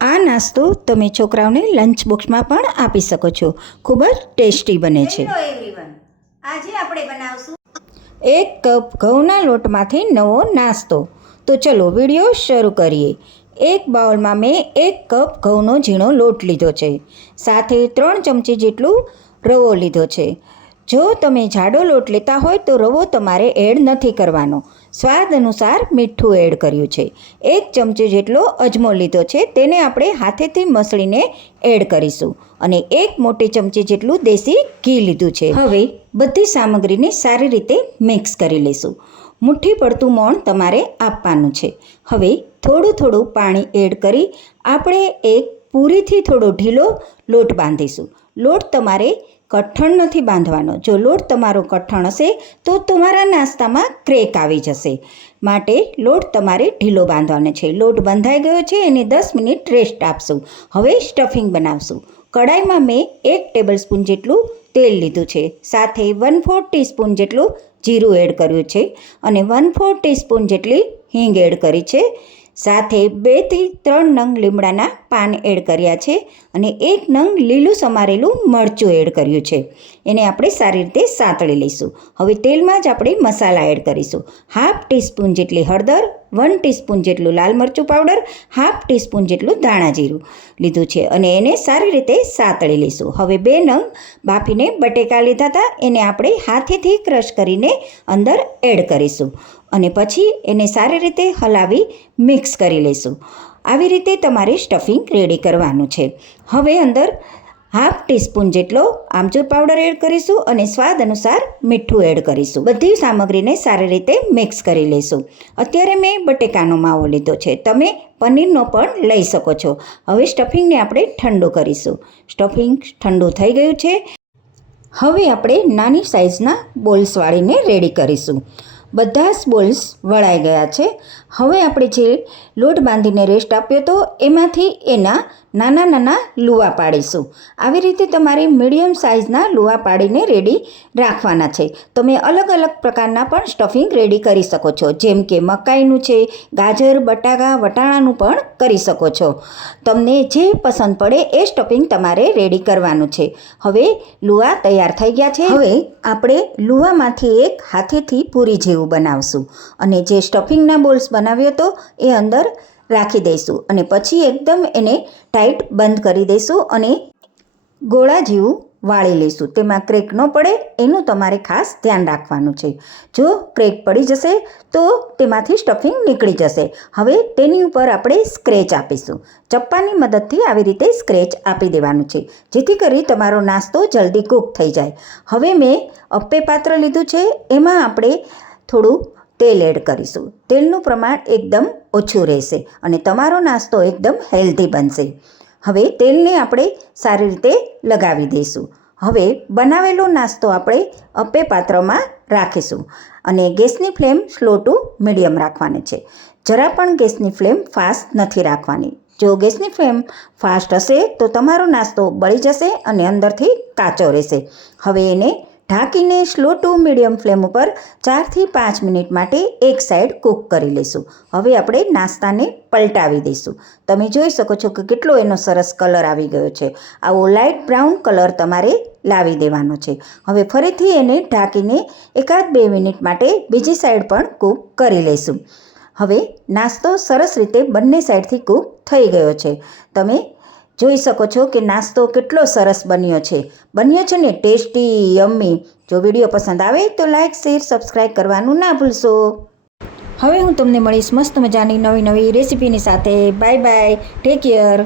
આ નાસ્તો તમે છોકરાઓને લંચ બોક્સમાં પણ આપી શકો છો. ખૂબ જ ટેસ્ટી બને છે. હેલો એવરીવન, આજે આપણે બનાવશું 1 કપ ઘઉંના લોટમાંથી નવો નાસ્તો. તો ચલો વિડીયો શરૂ કરીએ. એક બાઉલમાં મેં 1 કપ ઘઉંનો ઝીણો લોટ લીધો છે. સાથે 3 ચમચી જેટલું રવો લીધો છે. જો તમે જાડો લોટ લેતા હોય તો રવો તમારે એડ નથી કરવાનો. સ્વાદ અનુસાર મીઠું એડ કર્યું છે. 1 ચમચી જેટલો અજમો લીધો છે, તેને આપણે હાથેથી મસળીને એડ કરીશું. અને 1 મોટી ચમચી જેટલું દેશી ઘી લીધું છે. હવે બધી સામગ્રીને સારી રીતે મિક્સ કરી લઈશું. મુઠ્ઠી પડતું મોણ તમારે આપવાનું છે. હવે થોડું પાણી એડ કરી આપણે એક પૂરીથી થોડો ઢીલો લોટ બાંધીશું. લોટ તમારે કઠણ નથી બાંધવાનો. જો લોટ તમારો કઠણ હશે તો તમારા નાસ્તામાં ક્રેક આવી જશે. માટે લોટ તમારે ઢીલો બાંધવાનો છે. લોટ બંધાઈ ગયો છે, એને 10 મિનિટ રેસ્ટ આપશું. હવે સ્ટફિંગ બનાવશું. કડાઈમાં મેં 1 ટેબલસ્પૂન જેટલું તેલ લીધું છે. સાથે 1/4 ટીસ્પૂન જેટલું જીરું એડ કર્યું છે અને 1/4 ટીસ્પૂન જેટલી હિંગ એડ કરી છે. સાથે 2 થી 3 નંગ લીમડાના પાન એડ કર્યા છે અને 1 નંગ લીલું સમારેલું મરચું એડ કર્યું છે. એને આપણે સારી રીતે સાંતળી લઈશું. હવે તેલમાં જ આપણે મસાલા એડ કરીશું. 1/2 ટીસ્પૂન જેટલી હળદર, 1 ટીસ્પૂન જેટલું લાલ મરચું પાવડર, 1/2 ટીસ્પૂન જેટલું ધાણા જીરું લીધું છે અને એને સારી રીતે સાંતળી લઈશું. હવે 2 નંગ બાફીને બટેકા લીધા હતા, એને આપણે હાથેથી ક્રશ કરીને અંદર એડ કરીશું અને પછી એને સારી રીતે હલાવી મિક્સ કરી લઈશું. આવી રીતે તમારે સ્ટફિંગ રેડી કરવાનું છે. હવે અંદર 1/2 ટીસ્પૂન જેટલો આમચૂર પાવડર એડ કરીશું અને સ્વાદ અનુસાર મીઠું એડ કરીશું. બધી સામગ્રીને સારી રીતે મિક્સ કરી લઈશું. અત્યારે મેં બટેકાનો માવો લીધો છે, તમે પનીરનો પણ લઈ શકો છો. હવે સ્ટફિંગને આપણે ઠંડુ કરીશું. સ્ટફિંગ ઠંડુ થઈ ગયું છે. હવે આપણે નાની સાઇઝના બોલ્સ વાળીને રેડી કરીશું. બધા જ બોલ્સ વળાઈ ગયા છે. હવે આપણે જે લોટ બાંધીને રેસ્ટ આપ્યો હતો એમાંથી એના નાના લુવા પાડીશું. આવી રીતે તમારે મીડિયમ સાઇઝના લુવા પાડીને રેડી રાખવાના છે. તમે અલગ અલગ પ્રકારના પણ સ્ટફિંગ રેડી કરી શકો છો, જેમ કે મકાઈનું છે, ગાજર, બટાકા, વટાણાનું પણ કરી શકો છો. તમને જે પસંદ પડે એ સ્ટફિંગ તમારે રેડી કરવાનું છે. હવે લુવા તૈયાર થઈ ગયા છે. હવે આપણે લુવામાંથી એક હાથેથી પૂરી જેવું બનાવશું અને જે સ્ટફિંગના બોલ્સ બનાવ્યો હતો એ અંદર રાખી દઈશું અને પછી એકદમ એને ટાઈટ બંધ કરી દઈશું અને ગોળા જેવું વાળી લઈશું. તેમાં ક્રેક ન પડે એનું તમારે ખાસ ધ્યાન રાખવાનું છે. જો ક્રેક પડી જશે તો તેમાંથી સ્ટફિંગ નીકળી જશે. હવે તેની ઉપર આપણે સ્ક્રેચ આપીશું. ચપ્પાની મદદથી આવી રીતે સ્ક્રેચ આપી દેવાનું છે, જેથી કરી તમારો નાસ્તો જલ્દી કૂક થઈ જાય. હવે મેં અપ્પે પાત્ર લીધું છે, એમાં આપણે થોડું તેલ એડ કરીશું. તેલનું પ્રમાણ એકદમ ઓછું રહેશે અને તમારો નાસ્તો એકદમ હેલ્ધી બનશે. હવે તેલને આપણે સારી રીતે લગાવી દઈશું. હવે બનાવેલો નાસ્તો આપણે અપ્પે પાત્રમાં રાખીશું અને ગેસની ફ્લેમ સ્લો ટુ મીડિયમ રાખવાની છે. જરા પણ ગેસની ફ્લેમ ફાસ્ટ નથી રાખવાની. જો ગેસની ફ્લેમ ફાસ્ટ હશે તો તમારો નાસ્તો બળી જશે અને અંદરથી કાચો રહેશે. હવે એને ઢાંકીને સ્લો ટુ મીડિયમ ફ્લેમ ઉપર 4 થી 5 મિનિટ માટે એક સાઈડ કૂક કરી લઈશું. હવે આપણે નાસ્તાને પલટાવી દઈશું. તમે જોઈ શકો છો કે કેટલો એનો સરસ કલર આવી ગયો છે. આવો લાઇટ બ્રાઉન કલર તમારે લાવી દેવાનો છે. હવે ફરીથી એને ઢાંકીને 1-2 મિનિટ માટે બીજી સાઈડ પણ કૂક કરી લઈશું. હવે નાસ્તો સરસ રીતે બંને સાઈડથી કૂક થઈ ગયો છે. તમે જોઈ શકો છો કે નાસ્તો કેટલો સરસ બન્યો છે. બન્યો છે ને ટેસ્ટી, યમ્મી. જો વિડીયો પસંદ આવે તો લાઇક, શેર, સબસ્ક્રાઈબ કરવાનું ના ભૂલશો. હવે હું તમને મળીશ મસ્ત મજાની નવી રેસીપીની સાથે. Bye bye, take care.